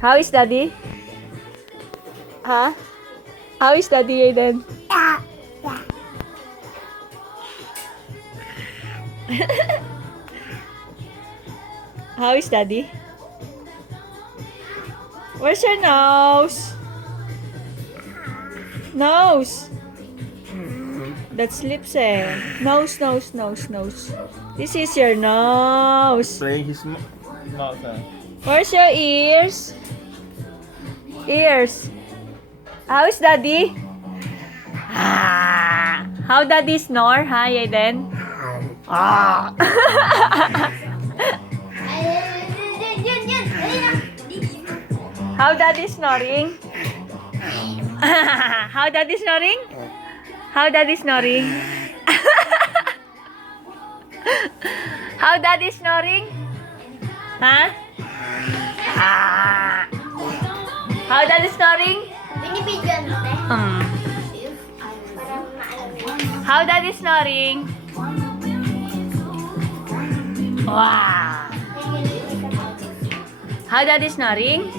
How is Daddy? Huh? How is Daddy, Aiden? How is Daddy? Where's your nose? Nose. That's lips eh. Nose, nose, nose, nose. This is your nose. Playing his mouth. Where's your ears? Ears. How is Daddy? Ah. How Daddy snore? Hi, Aiden. Ah. How Daddy snoring? How Daddy snoring? How Daddy snoring? How Daddy snoring? Huh? Ah. How Daddy snoring? Binibidyon mo, te. Para maalam. How Daddy snoring? Wow. How Daddy snoring?